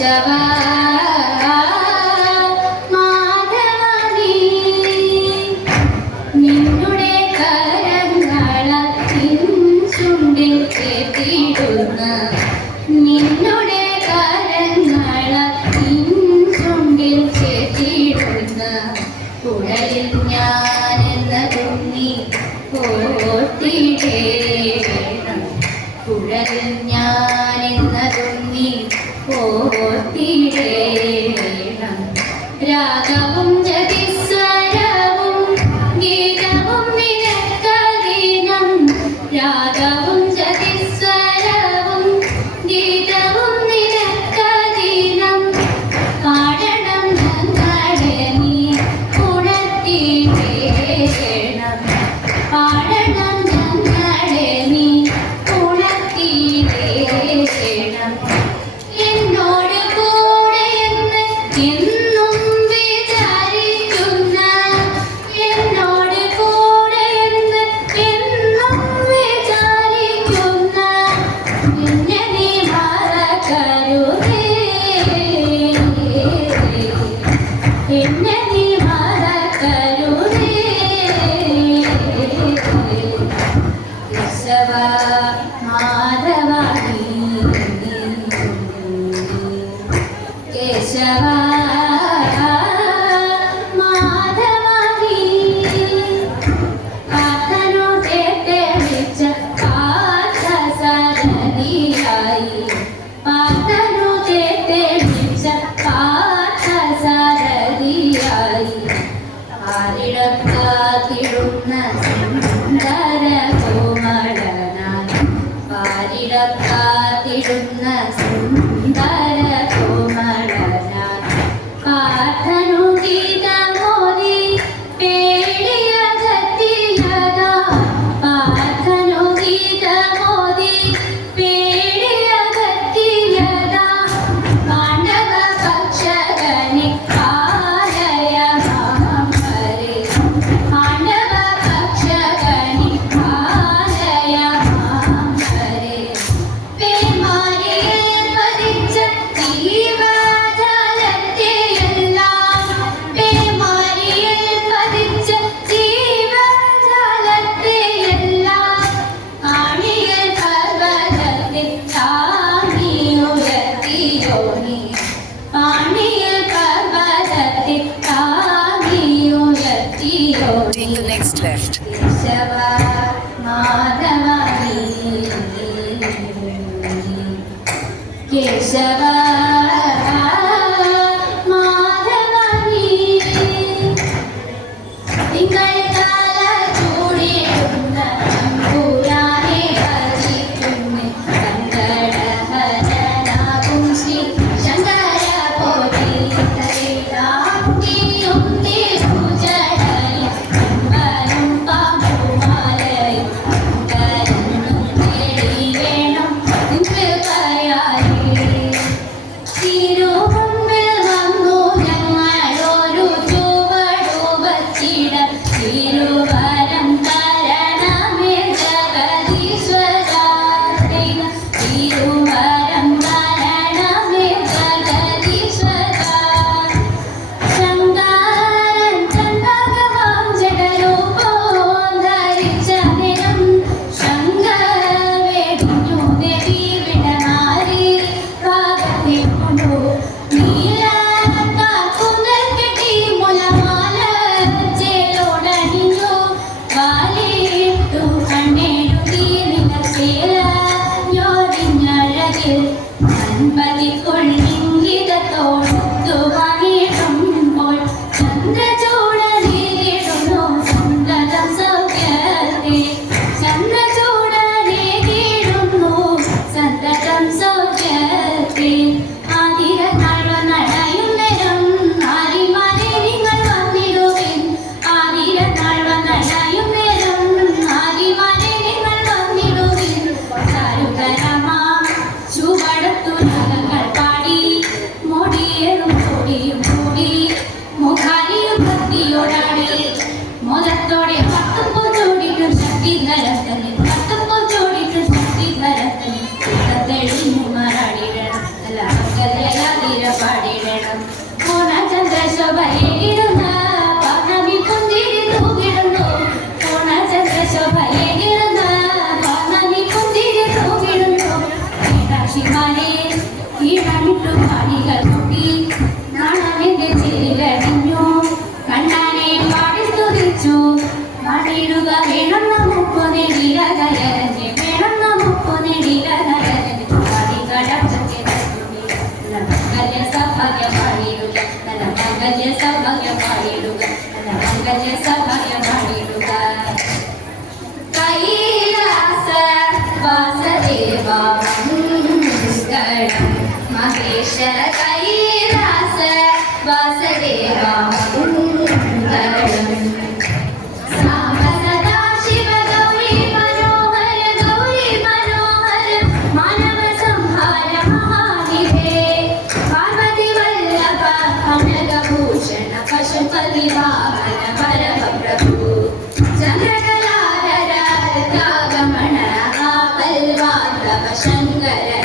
കേശവ മാധവനീ നിന്നുടെ കരങ്ങളാൽ ചുണ്ടിൽ ചേർത്തിടുന്ന നിന്നുടെ കരങ്ങളാൽ ചുണ്ടിൽ ചേർത്തിടുന്ന കുഴലിൽ ഞാനെന്ന തുണി ഓർത്തിടേണം കുഴലിൽ ഞാനെന്ന തുണി ഓർത്തിടേണം രാഗവും ജതിസ്വരവും ഗീതവും നിനക്കദീനം രാഗവും ജതിസ്വരവും ഗീതവും നിനക്കദീനം പാടണം ഞങ്ങളെ നീ ഉണർത്തിടേണം പാടണം ഞങ്ങളെ നീ ഉണർത്തിടേണം എന്നോട് കൂടെ എന്ന് എന്നും വിചാരിക്കുന്ന എന്നോട് കൂടെ എന്ന് എന്നും വിചാരിക്കുന്ന എന്നെ നീ മറക്കരുതേ എന്നെ നീ മറക്കരുതേ കേശവ മാധവനീ കേശവ മാധവനീ പാർത്ഥനു തെളിച്ച പാർത്ഥസാരഥിയായി പാർത്ഥനു തെളിച്ച പാർത്ഥസാരഥിയായി ആരിടം കാത്തിടുന്ന സുന്ദര കോമളനായി ആരിടം കാത്തിടുന്ന സുന്ദര കോമളനായി പാർത്ഥനു ഗീതമോദി പേടിയകറ്റിയതാ പാർത്ഥനു ഗീതമോദി പേടിയകറ്റിയതാ പാണ്ഡവ പക്ഷകനി പാലയ മാമരെ പാണ്ഡവ പക്ഷകനി പാലയ മാമരെ പേമാരിയിൽ പതിച്ച ജീവജാലത്തെയെല്ലാം പേമാരിയിൽ പതിച്ച ജീവജാലത്തെയെല്ലാം ആണിയൽ പർവ്വതത്തിൽ താങ്ങിയുയർത്തിയോ നീ ആണിയൽ പർവ്വതത്തിൽ താങ്ങിയുയർത്തിയോ നീ Take the next left. Keshava മാധവനീ Keshava മാധവനീ തിങ്കൾ കാല ചൂടിടുന്ന പുരാനെ ഭജിക്കുന്നു സങ്കടഹരനാകും ശ്രീ ശങ്കര പോറ്റി രാത്രിയും തിരുജടയും അമ്പലും പാമ്പുമാലയും കരഞ്ഞു തേടി വേണം നിനക്ക് പറയാനേ മംഗല്യ സൗഭാഗ്യം പാടിയിടുക മംഗല്യ സൗഭാഗ്യം പാടിയിടുക കൈലാസ വാസദേവ മംഗളം മഹേശ കൈലാസ വാസദേവ മംഗളം സാംബ സദാശിവ ഗൗരി മനോഹര മാനവ സംഹാര മഹാനിധേ പാർവതി വല്ലഭ കനകഭൂഷണ പശുപതി വാഹന പരമ പ്രഭു ചന്ദ്രകലാധര ഗമന ആപൽവാദവ ശങ്കര